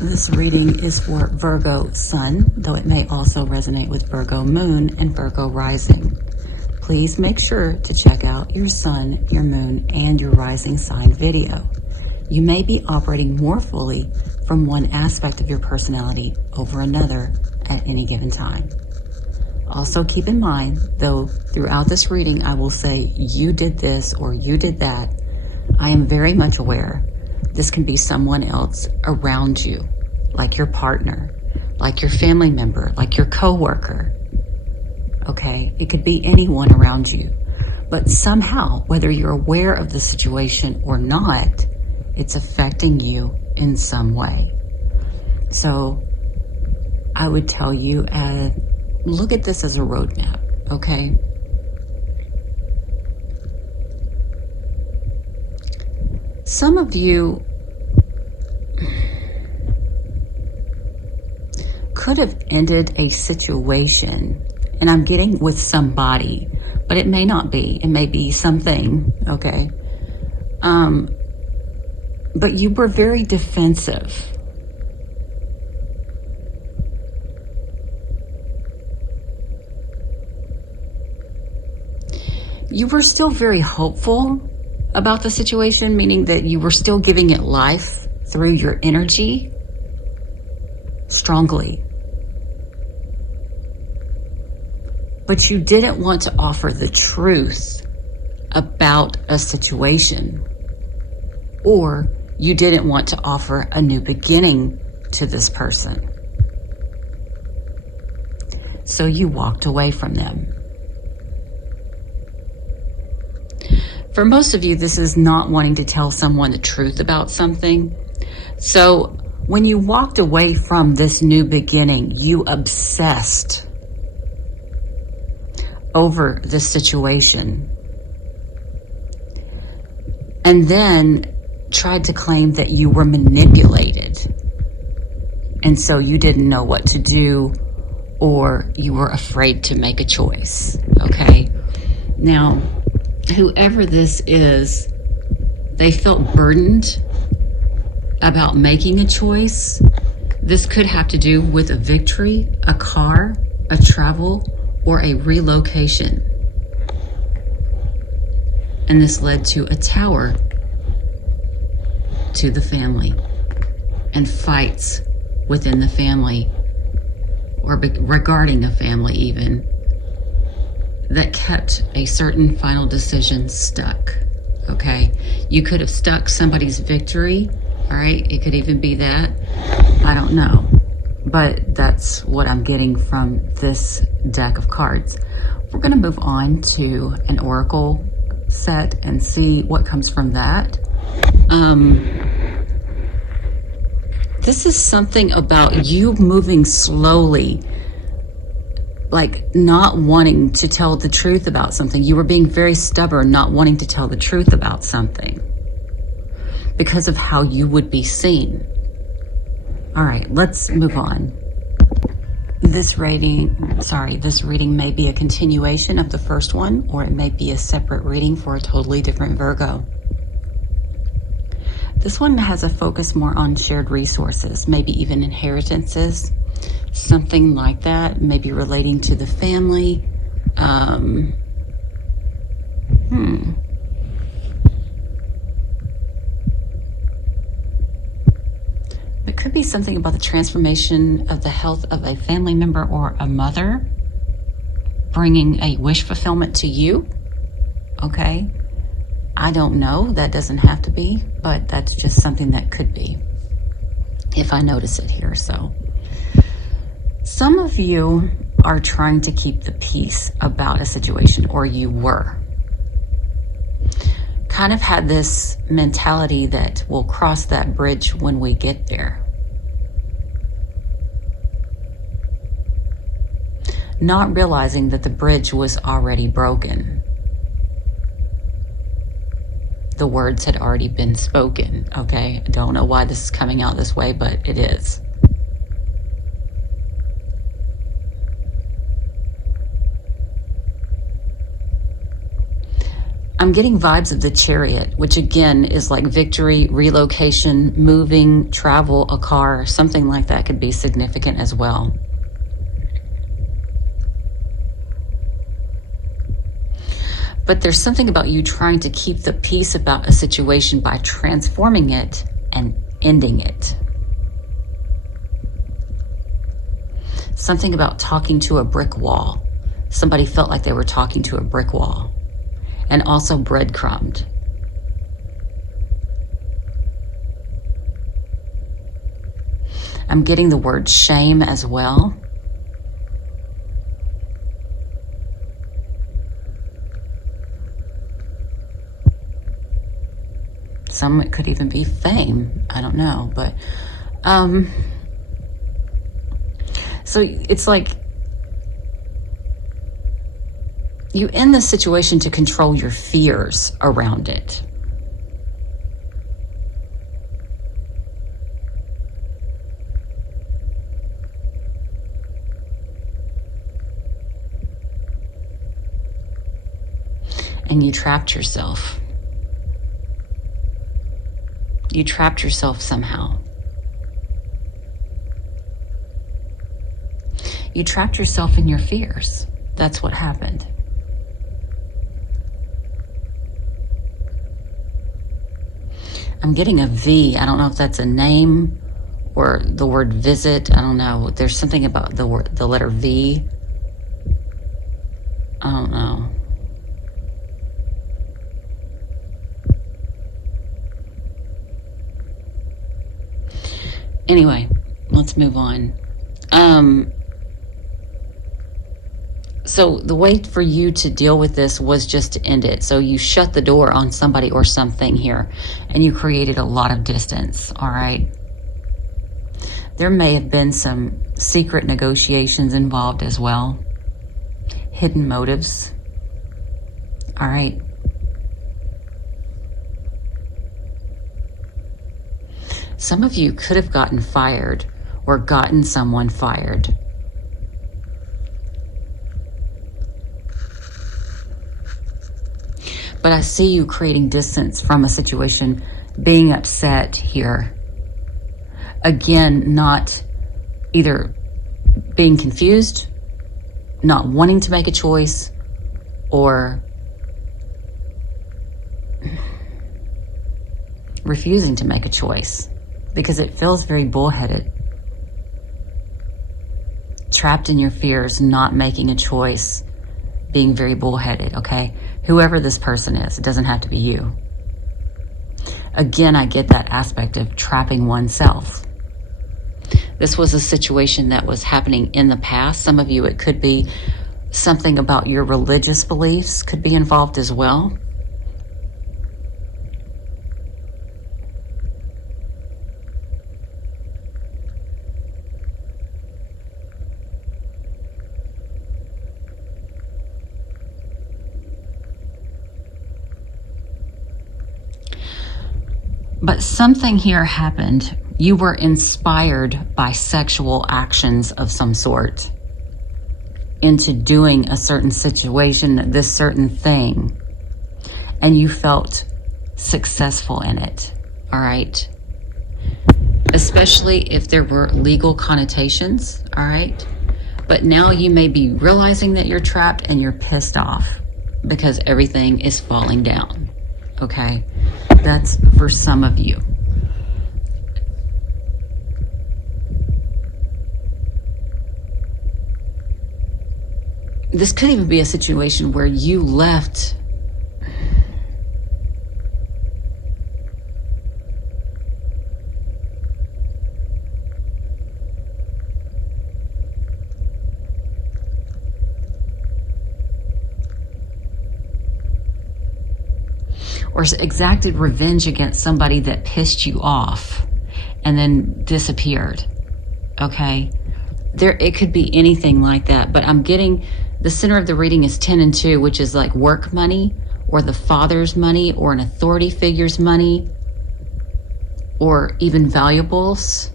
This reading is for Virgo Sun, though it may also resonate with Virgo Moon and Virgo Rising. Please make sure to check out your Sun, your Moon, and your Rising sign video. You may be operating more fully from one aspect of your personality over another at any given time. Also keep in mind, though throughout this reading I will say you did this or you did that, I am very much aware this can be someone else around you, like your partner, like your family member, like your coworker. Okay, it could be anyone around you, but somehow, whether you're aware of the situation or not, it's affecting you in some way. So I would tell you, look at this as a roadmap, okay? Some of you could have ended a situation, and I'm getting with somebody, but it may not be. It may be something, okay? But you were very defensive. You were still very hopeful about the situation, meaning that you were still giving it life through your energy strongly. But you didn't want to offer the truth about a situation, or you didn't want to offer a new beginning to this person. So you walked away from them. For most of you, this is not wanting to tell someone the truth about something. So when you walked away from this new beginning, you obsessed over the situation and then tried to claim that you were manipulated. And so you didn't know what to do, or you were afraid to make a choice, okay? Now, whoever this is, they felt burdened about making a choice. This could have to do with a victory, a car, a travel, or a relocation. And this led to a tower to the family and fights within the family, or regarding a family even, that kept a certain final decision stuck, okay? You could have stuck somebody's victory, all right? It could even be that. I don't know. But that's what I'm getting from this deck of cards. We're going to move on to an oracle set and see what comes from that. This is something about you moving slowly, like not wanting to tell the truth about something. You were being very stubborn, not wanting to tell the truth about something because of how you would be seen. All right, let's move on. This reading may be a continuation of the first one, or it may be a separate reading for a totally different Virgo. This one has a focus more on shared resources, maybe even inheritances, something like that, maybe relating to the family. It could be something about the transformation of the health of a family member or a mother, bringing a wish fulfillment to you, okay? I don't know, that doesn't have to be, but that's just something that could be, if I notice it here. So some of you are trying to keep the peace about a situation, or you were. Kind of had this mentality that we'll cross that bridge when we get there. Not realizing that the bridge was already broken. The words had already been spoken, okay? I don't know why this is coming out this way, but it is. I'm getting vibes of the Chariot, which again is like victory, relocation, moving, travel, a car, something like that could be significant as well. But there's something about you trying to keep the peace about a situation by transforming it and ending it. Something about talking to a brick wall. Somebody felt like they were talking to a brick wall. And also breadcrumbed. I'm getting the word shame as well. Some, it could even be fame. I don't know, but so it's like you end the situation to control your fears around it. And you trapped yourself. You trapped yourself somehow. You trapped yourself in your fears. That's what happened. I'm getting a V. I don't know if that's a name or the word visit. I don't know. There's something about the letter V. I don't know. Anyway, let's move on. So the way for you to deal with this was just to end it. So you shut the door on somebody or something here, and you created a lot of distance, all right? There may have been some secret negotiations involved as well. Hidden motives, all right? Some of you could have gotten fired or gotten someone fired. But I see you creating distance from a situation, being upset here. Again, not either being confused, not wanting to make a choice, or refusing to make a choice because it feels very bullheaded. Trapped in your fears, not making a choice, being very bullheaded, okay? Whoever this person is, it doesn't have to be you. Again, I get that aspect of trapping oneself. This was a situation that was happening in the past. Some of you, it could be something about your religious beliefs could be involved as well. But something here happened. You were inspired by sexual actions of some sort into doing a certain situation, this certain thing, and you felt successful in it, all right? Especially if there were legal connotations, all right? But now you may be realizing that you're trapped and you're pissed off because everything is falling down, okay? That's for some of you. This could even be a situation where you left or exacted revenge against somebody that pissed you off and then disappeared, okay? It could be anything like that, but I'm getting the center of the reading is 10 and 2, which is like work money or the father's money or an authority figure's money or even valuables.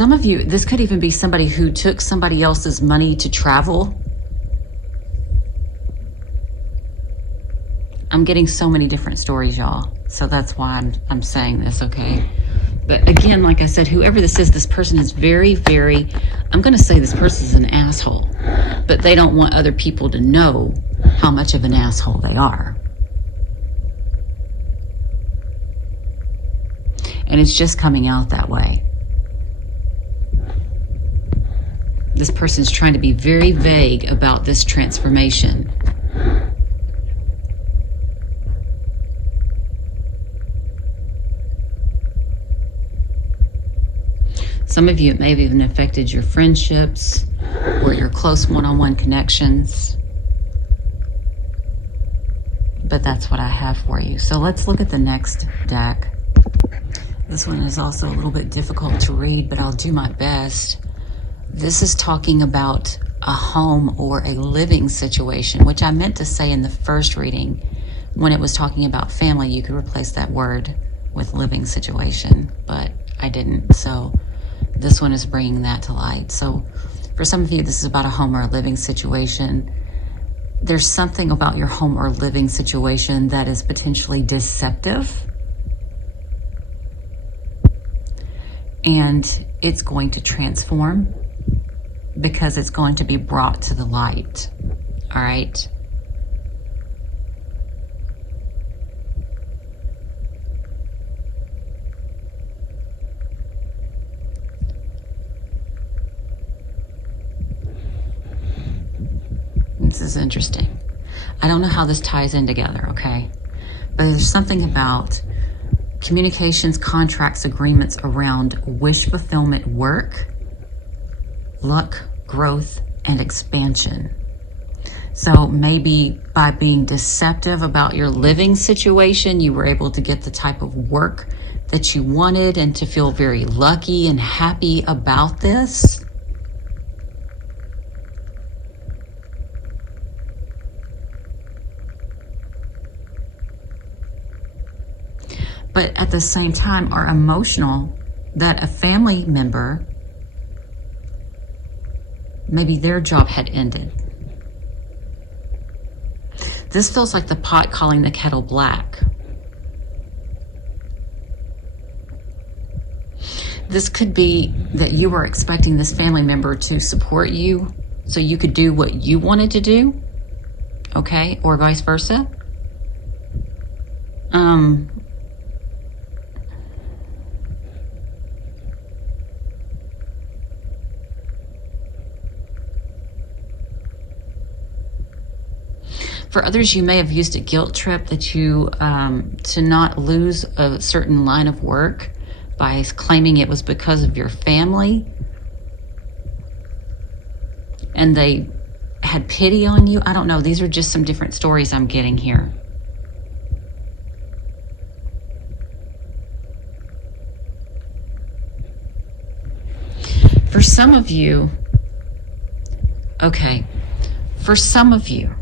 Some of you, this could even be somebody who took somebody else's money to travel. I'm getting so many different stories, y'all. So that's why I'm saying this, okay? But again, like I said, whoever this is, this person is very, very, I'm going to say this person is an asshole. But they don't want other people to know how much of an asshole they are. And it's just coming out that way. This person's trying to be very vague about this transformation. Some of you, it may have even affected your friendships or your close one-on-one connections. But that's what I have for you. So let's look at the next deck. This one is also a little bit difficult to read, but I'll do my best. This is talking about a home or a living situation, which I meant to say in the first reading. When it was talking about family, you could replace that word with living situation, but I didn't. So this one is bringing that to light. So for some of you, this is about a home or a living situation. There's something about your home or living situation that is potentially deceptive. And it's going to transform because it's going to be brought to the light. All right? This is interesting. I don't know how this ties in together, okay? But there's something about communications, contracts, agreements around wish fulfillment work, luck, growth, and expansion. So maybe by being deceptive about your living situation, you were able to get the type of work that you wanted and to feel very lucky and happy about this. But at the same time are emotional that a family member, maybe their job had ended. This feels like the pot calling the kettle black. This could be that you were expecting this family member to support you so you could do what you wanted to do, okay, or vice versa. For others, you may have used a guilt trip that you to not lose a certain line of work by claiming it was because of your family, and they had pity on you. I don't know. These are just some different stories I'm getting here. For some of you, okay, for some of you,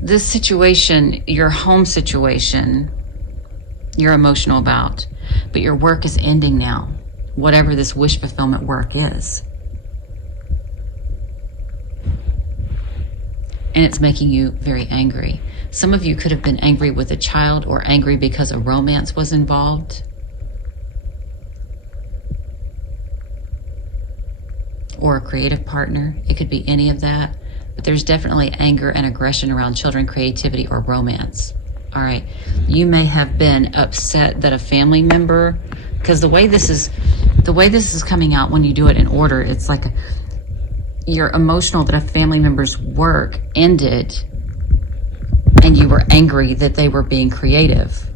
this situation, your home situation, you're emotional about, but your work is ending now, whatever this wish fulfillment work is. And it's making you very angry. Some of you could have been angry with a child or angry because a romance was involved. Or a creative partner. It could be any of that. But there's definitely anger and aggression around children, creativity, or romance. All right. You may have been upset that a family member, because the way this is coming out when you do it in order, it's like you're emotional that a family member's work ended and you were angry that they were being creative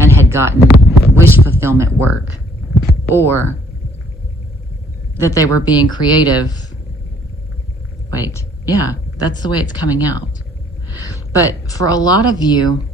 and had gotten wish fulfillment work, or that they were being creative. Wait. Yeah, that's the way it's coming out. But for a lot of you,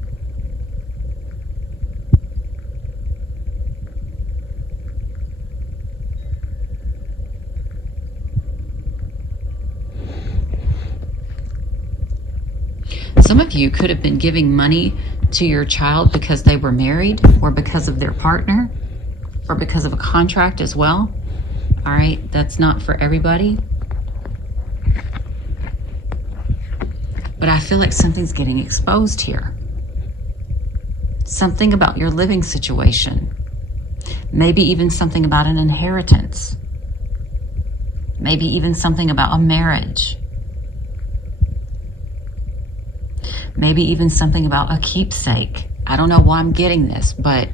some of you could have been giving money to your child because they were married or because of their partner. or because of a contract as well. All right, that's not for everybody. But I feel like something's getting exposed here. Something about your living situation. Maybe even something about an inheritance. Maybe even something about a marriage. Maybe even something about a keepsake. I don't know why I'm getting this, but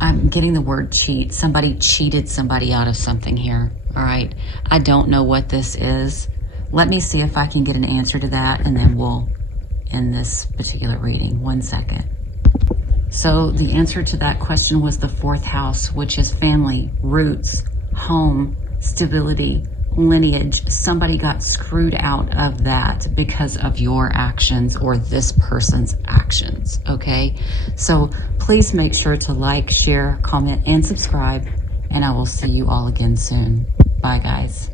I'm getting the word cheat. Somebody cheated somebody out of something here. All right. I don't know what this is. Let me see if I can get an answer to that, and then we'll end this particular reading. 1 second. So the answer to that question was the 4th house, which is family, roots, home, stability, lineage. Somebody got screwed out of that because of your actions or this person's actions, okay? So please make sure to like, share, comment, and subscribe, and I will see you all again soon. Bye, guys.